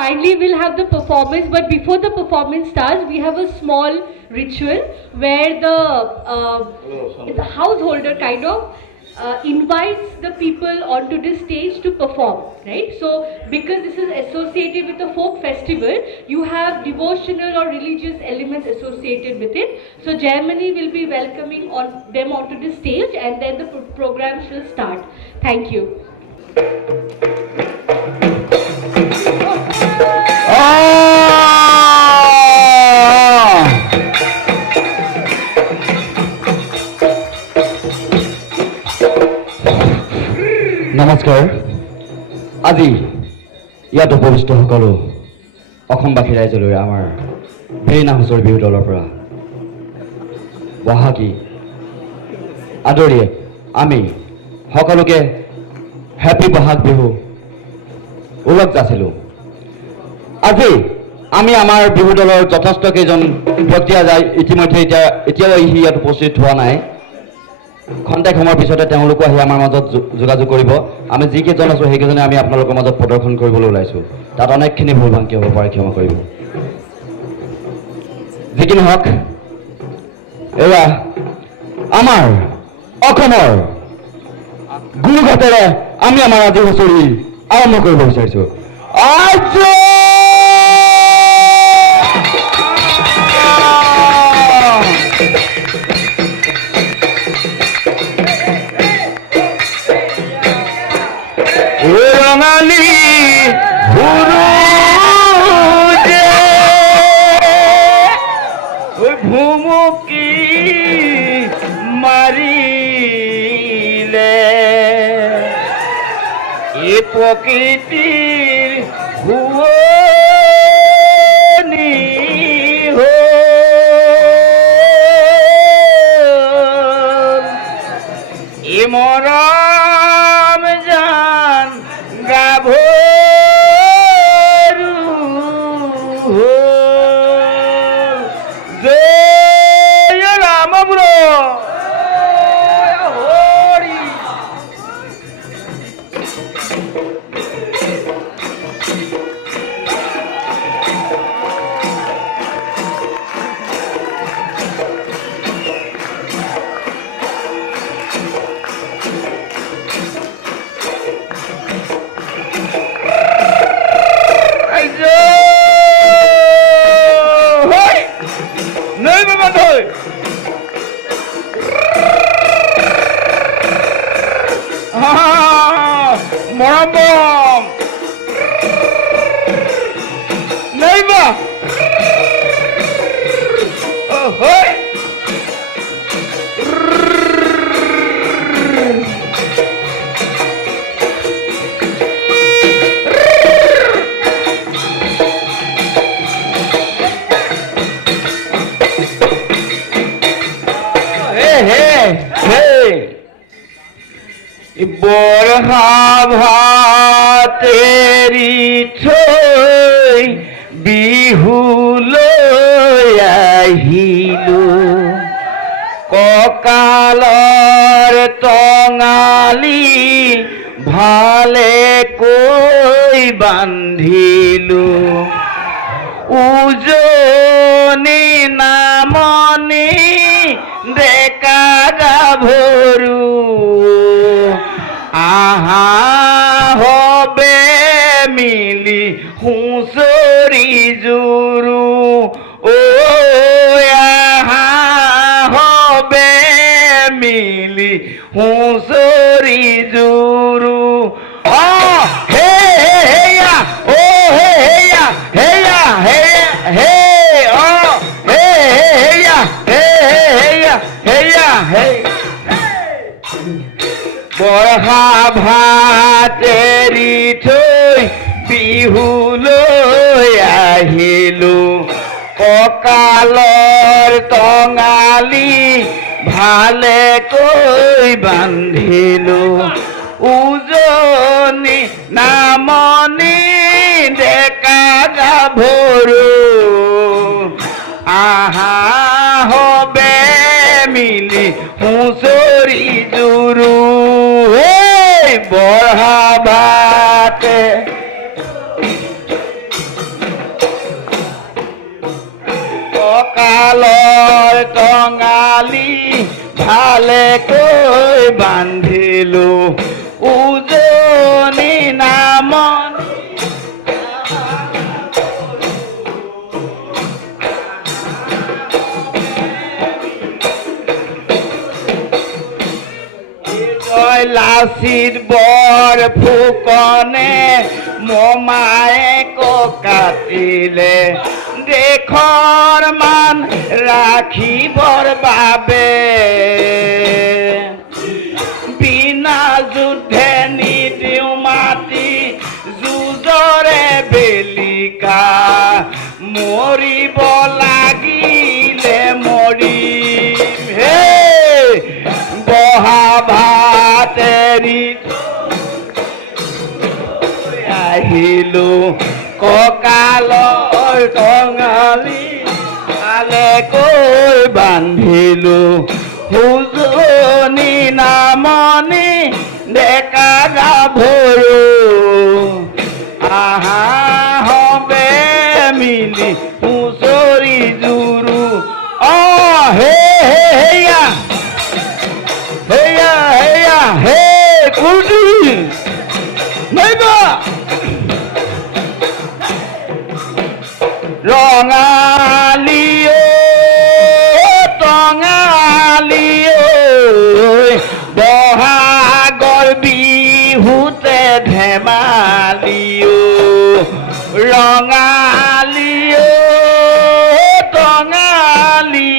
finally we'll have the performance, but before the performance starts, we have a small ritual where the householder kind of invites the people onto the stage to perform, right? So because this is associated with a folk festival, you have devotional or religious elements associated with it. So Germany will be welcoming them onto the stage, and then the program shall start. Thank you. নমস্কাৰ। আজি ইয়াত উপস্থিত সকলো অসমবাসী ৰাইজলৈ আমাৰ ভেৰিনা হুঁচৰি বিহু দলৰ পৰা বহাগী আদৰি আমি সকলোকে হেপী বহাগ বিহু ওলগ যাচিলোঁ। আজি আমি আমাৰ বিহু দলৰ যথেষ্ট কেইজন ব্যক্তি যায় ইতিমধ্যে এতিয়াও ইয়াত উপস্থিত হোৱা নাই। খন্তেক সময়ৰ পিছতে তেওঁলোকো আহি আমাৰ মাজত যোগাযোগ কৰিব। আমি যিকেইজন আছোঁ সেইকেইজনে আমি আপোনালোকৰ মাজত প্ৰদৰ্শন কৰিবলৈ ওলাইছোঁ। তাত অনেকখিনি ভুল ভ্ৰান্তি হ'ব পাৰে, ক্ষমা কৰিব। যি কি নহওক, এয়া আমাৰ অসমৰ গুৰুঘাটেৰে আমি আমাৰ আজি হুঁচৰি আৰম্ভ কৰিব বিচাৰিছোঁ। ৰঙালী সূৰুজে ভুমুকি মাৰিলে, এই প্ৰকৃতিৰ শুৱনি হ'ল, এই মৰম জান গাভৰু হ'ল। জয় ৰাম বুঢ় হৰি। মৰম নাইবা হয়। বৰহা ভাতেৰি থৈ বিহুলৈ আহিলোঁ, কঁকালৰ টঙালি ভালে কৈ বান্ধিলোঁ, উজনি নামনি ডেকা গাভৰু আহা হবে মিলি হুঁচৰি জুৰু, ঐ আহা হবে মিলি হুঁচৰি জুৰু। হেয়া ও হেয়া হেয়া হে হেয়া হেয়া হেয়া হে। বৰহা ভাতেৰি থৈ বিহুলৈ আহিলোঁ, কঁকালৰ টঙালি ভালে কৈ বান্ধিলোঁ, উজনি নামনি ডেকা গাভৰু আহা হবে মিলি হুঁচৰি জুৰু। বৰহা ভাতে কঁকালৰ টঙালি ভালেকৈ বান্ধিলো উজনি নামত লাচিত বৰ ফুকনে মমায়েক কাটিলে দেশৰ মান ৰাখিবৰ বাবে বিনা যুদ্ধে নিদিওঁ মাটি যুঁজৰে বেলিকা মৰিব লাগিলে মৰিম হে বহা ভাতেৰি আহিলো কঁকালৰ টঙালি ভালেকৈ বান্ধিলো উজনি নামনি ডেকা গাভৰু আহা হবে মিলি হুঁচৰি জুৰু হে হেয়া হেয়া হেয়া হে কুৰ্তি নাইবা ৰঙালী টঙালী বহাগৰ বিহুতে ধেমালি ৰঙালী টঙালী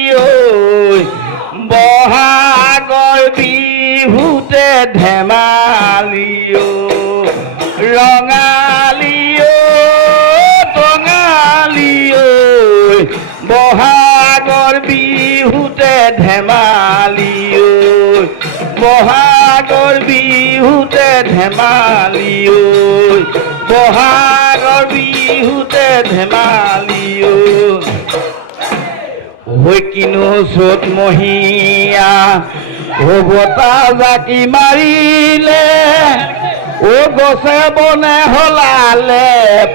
বহাগৰ বিহুতে ধেমালি ৰঙালী টঙালী বহাগৰ বিহুতে ধেমালি বহাগৰ বিহুতে ধেমালি বহাগৰ বিহুতে ধেমালি কিনো চ'ত মহীয়া বতাহ জাকি মাৰিলে গছে বনে হলালে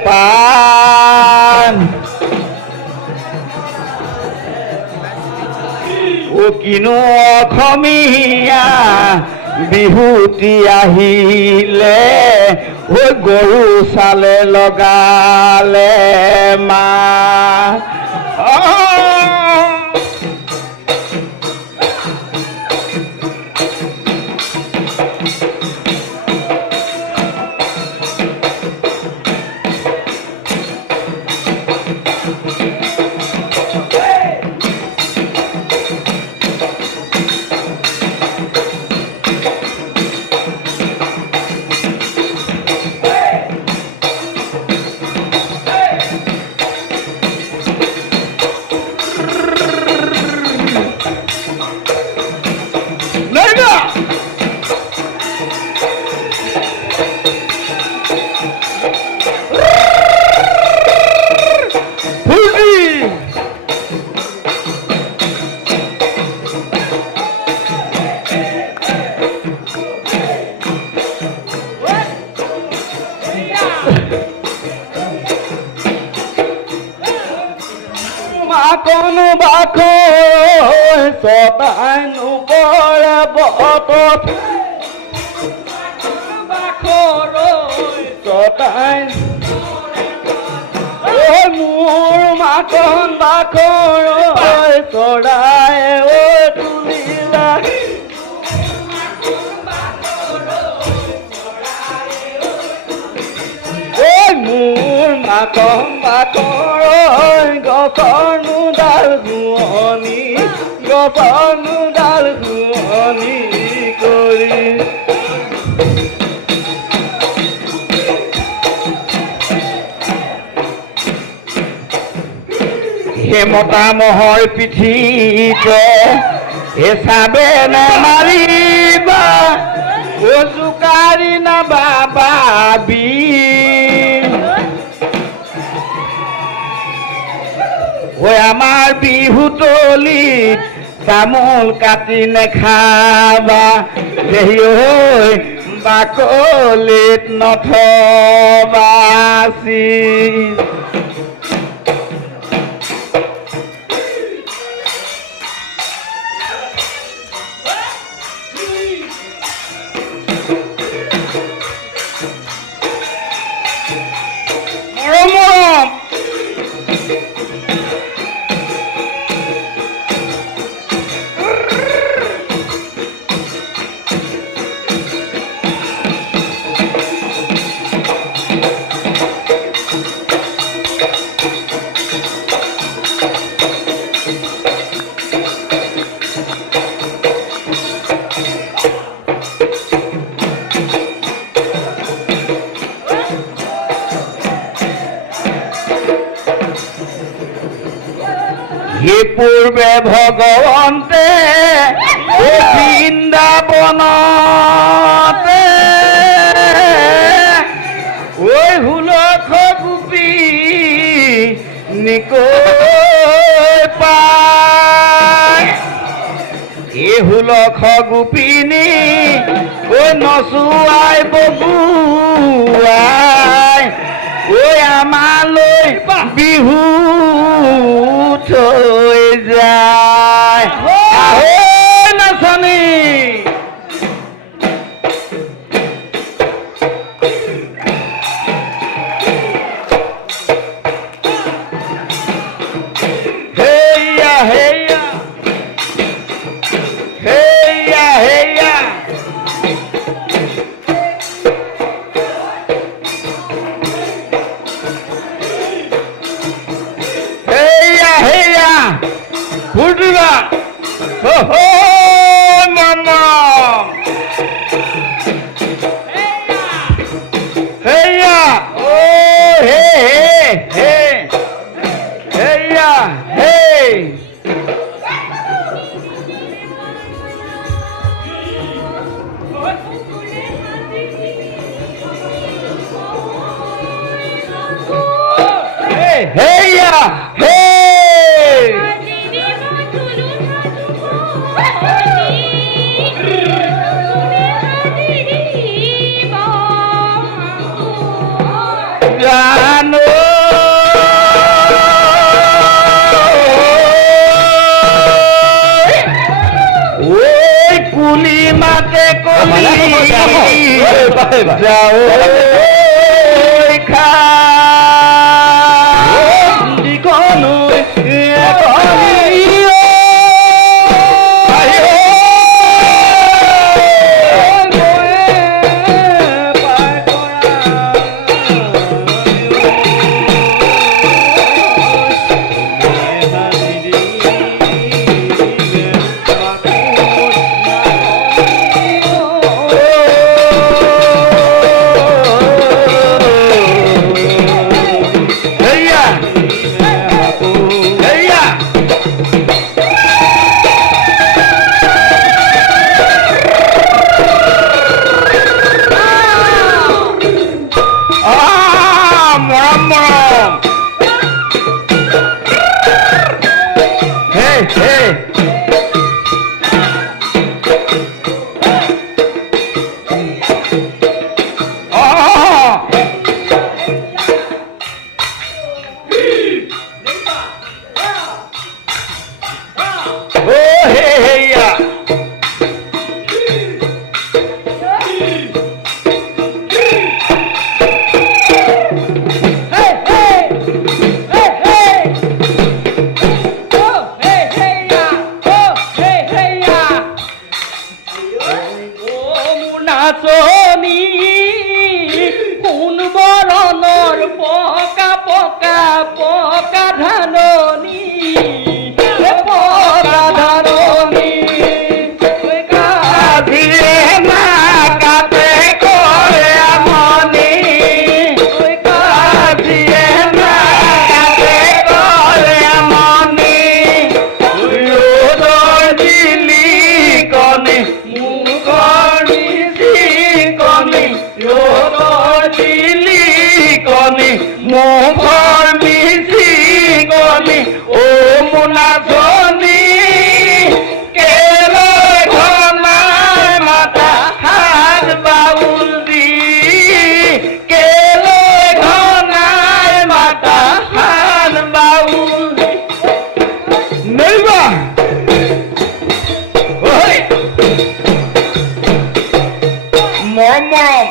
পান কিনো অসমীয়া বিহুতি আহিলে গৰু চালে লগালে মা কোন বাখ সদায় নুবৰে বতত সদায় মোৰ মাকন বাখৰ চৰাই তুলিলা মোৰ মাকন বাখৰ গছৰ নুডাল ঘুঁৱনি গছৰ নুডাল ঘুঁৱনি কৰি হেমতা মহৰ পিঠিতে চাবে নামাৰিবা জোকাৰি নাবাবি আমাৰ বিহুতলিত তামোল কাটি নেখাবা দেহি হৈ বাকলিত নথবাচি ই পূৰ্বে ভগৱন্তে বৃন্দাবনতে ঐ হুলখ গোপী নিকৈ পায় এই হুলখ গোপিনী ঐ নচুৱাই বগুৱাই ঐ আমালৈ বিহু থৈ যায় আহৈ নাচনী হেয়া হেয়া হেয়া হেয়া heya heya Pudra ho ho mama heya oh hey hey heya hey heya hey Gano oi kuli mate koli jao oi kha dikono নাচনী কোন বৰণৰ পকা পকা পকা ধাননি পকা ধাননি কাজিয়ে নাকাতে কৰে আমনি কাজিয়ে নাকাতে কৰে আমনি ৰ'দৰ জিলিকনি মুখৰ মুখৰ মিচিকনি ও মোনাচনী কেলৈ ঘনাই মাতা হাত বাউল দি কেলৈ ঘনাই মাতা হাত বাউল দি নেইবা ঐ মৰম মৰম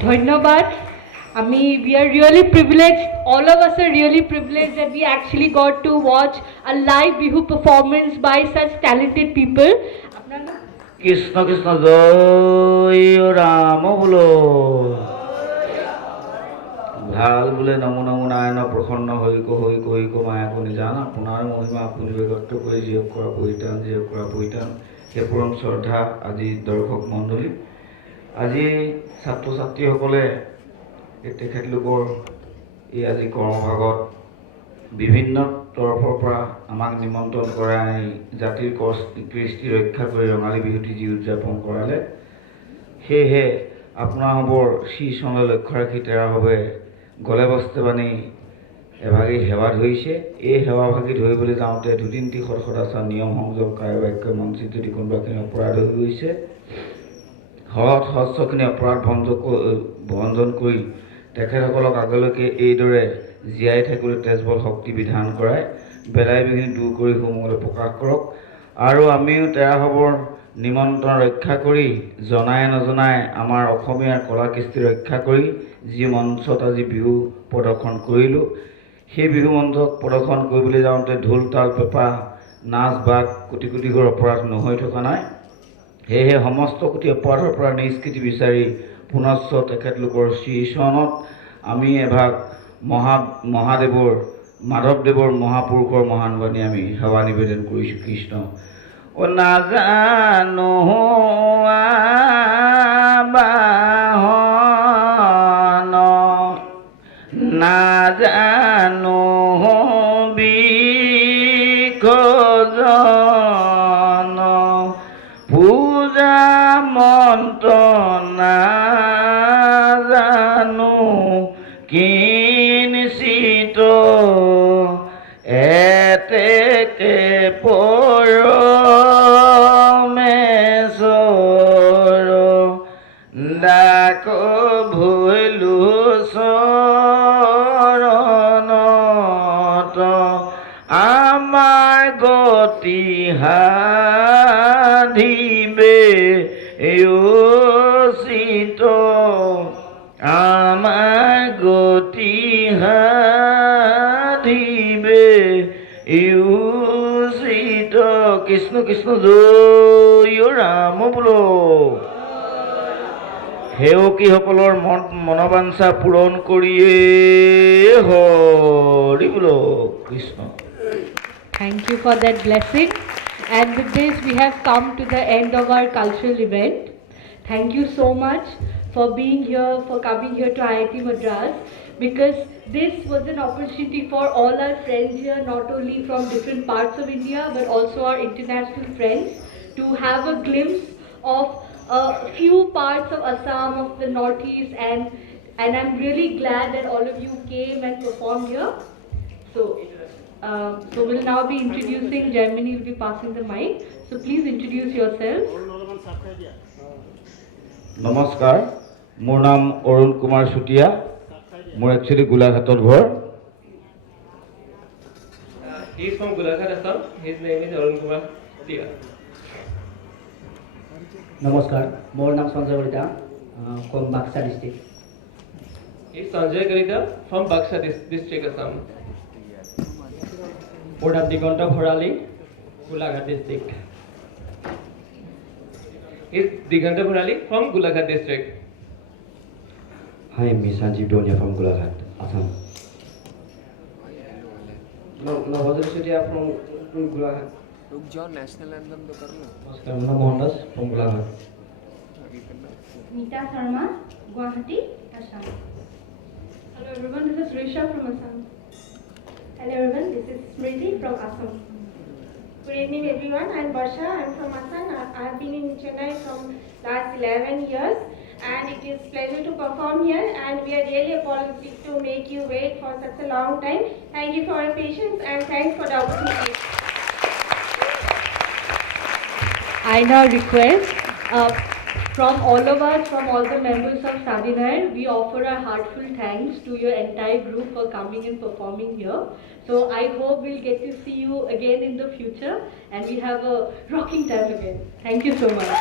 Dhanyabad. We are really privileged, all of us are really privileged that we actually got to watch a live Bihu performance by such talented people. Krishna Krishna Jai Rama bolo. Bhal bole namo namo nayana prakhanna hoiko maya ko nijana punar mohima apuni begatto koi jiyok kora poitan he puram shraddha aji dorshok mondoli aji ছাত্ৰ ছাত্ৰীসকলে তেখেতলোকৰ এই আজি কৰ্মভাগত বিভিন্ন তৰফৰ পৰা আমাক নিমন্ত্ৰণ কৰাই জাতিৰ কৃষ্টি ৰক্ষা কৰি ৰঙালী বিহুটি যি উদযাপন কৰালে সেয়েহে আপোনাসৱৰ শ্ৰীচৰণলৈ লক্ষ্য ৰাখি তেৰাভাৱে গলে বস্তে বানি এভাগি সেৱা ধৰিছে এই সেৱাভাগি ধৰিবলৈ যাওঁতে দুদিনটি সদসদাচাৰ নিয়ম সংযম কাৰ্যবাক্য মঞ্চিত যদি কোনোবাখিনি অপৰাধ হৈ গৈছে হৰত হস্ৰখিনি অপৰাধ ভঞ্জন কৰি তেখেতসকলক আগলৈকে এইদৰে জীয়াই থাকিবলৈ তেজবল শক্তি বিধান কৰাই বেলাই বিঘিনি দূৰ কৰি সমূহলৈ প্ৰকাশ কৰক আৰু আমিও তেৰাভাৱৰ নিমন্ত্ৰণ ৰক্ষা কৰি জনাই নজনাই আমাৰ অসমীয়াৰ কলা কৃষ্টি ৰক্ষা কৰি যি মঞ্চত আজি বিহু প্ৰদৰ্শন কৰিলোঁ সেই বিহু মঞ্চক প্ৰদৰ্শন কৰিবলৈ যাওঁতে ঢোল তাল পেঁপা নাচ বাগ কোটি কোটি ঘৰ অপৰাধ নহৈ থকা নাই সেয়েহে সমস্ত কোটি অপৰাধৰ পৰা নিষ্কৃতি বিচাৰি পুনশ্চ তেখেতলোকৰ শ্ৰীচৰণত আমি এভাগ মহাদেৱৰ মাধৱদেৱৰ মহাপুৰুষৰ মহানবাণী আমি সেৱা নিবেদন কৰিছোঁ কৃষ্ণ ও নাজানো বাহন নাজানো বিকজন পূজা মন্ত্ৰ নাজানো কিঞ্চিত এতেকে পৰমেশ্বৰ ডাক ভৈলো চৰণত আমাৰ গতি সাধিবে চিত আমাৰ গতি সাধিবে চিত কৃষ্ণ কৃষ্ণ জয় ৰাম বোলো সেৱকীসকলৰ মনোবাঞ্ছা পূৰণ কৰিয়ে হৰি বোলো Krishna Thank you for that blessing. And with this, we have come to the end of our cultural event. Thank you so much for being here, for coming here to IIT Madras, because this was an opportunity for all our friends here, not only from different parts of India, but also our international friends, to have a glimpse of a few parts of Assam, of the Northeast, and I'm really glad that all of you came and performed here. So we'll now be introducing, Germany will be passing the mic. So please introduce yourself. নমস্কাৰ মোৰ নাম অৰুণ কুমাৰ চুতীয়া মোৰ actually গোলাঘাটৰ ঘৰ He is from Golaghat, Assam. His name is Arun Kumar Tia. নমস্কাৰ মোৰ নাম Sanjay Kalita from Baksa district. He is Sanjay Karita from Baksha district, Assam. Port of Diganta Bharali, Golaghat district. He is Diganta Bharali from Golaghat district. Hi, I'm Sanjeev Donia from Golaghat, Assam. Navadar Surya from Golaghat. रुक जाओ national anthem तो कर लो Namaskar, Mona Mohandas from Golaghat. Nita Sharma, Guwahati, Assam. Hello everyone, this is Risha from Assam. Hello everyone, this is Smriti from Assam. Good evening everyone, I'm Barsha, I'm from Assam. I've been in Chennai from last 11 years and it is pleasure to perform here and we are really apologetic to make you wait for such a long time. Thank you for your patience and thanks for the opportunity. I now request from all of us, from all the members of Sadinair, we offer our heartful thanks to your entire group for coming and performing here. So I hope we'll get to see you again in the future and we have a rocking time again. Thank you so much.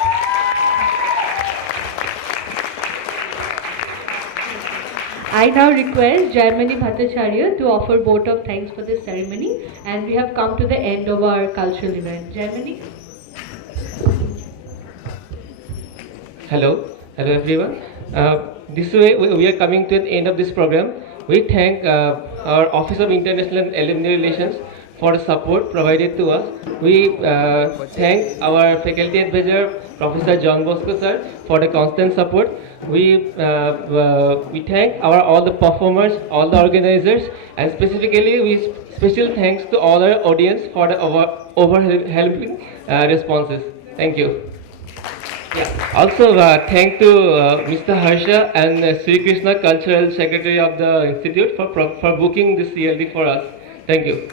I now request Jaimani Bhattacharya to offer vote of thanks for this ceremony, and we have come to the end of our cultural event. Jaimani? Hello everyone. This way we are coming to the end of this program. We thank our Office of International and Alumni Relations for the support provided to us. We thank our faculty advisor, Professor John Bosco sir, for the constant support. We thank all the performers, all the organizers, and specifically we special thanks to all our audience for the overhelping responses. Thank you. Yeah. Also, thank to Mr. Harsha and Sri Krishna, Cultural Secretary of the Institute, for booking this CLD for us. Thank you.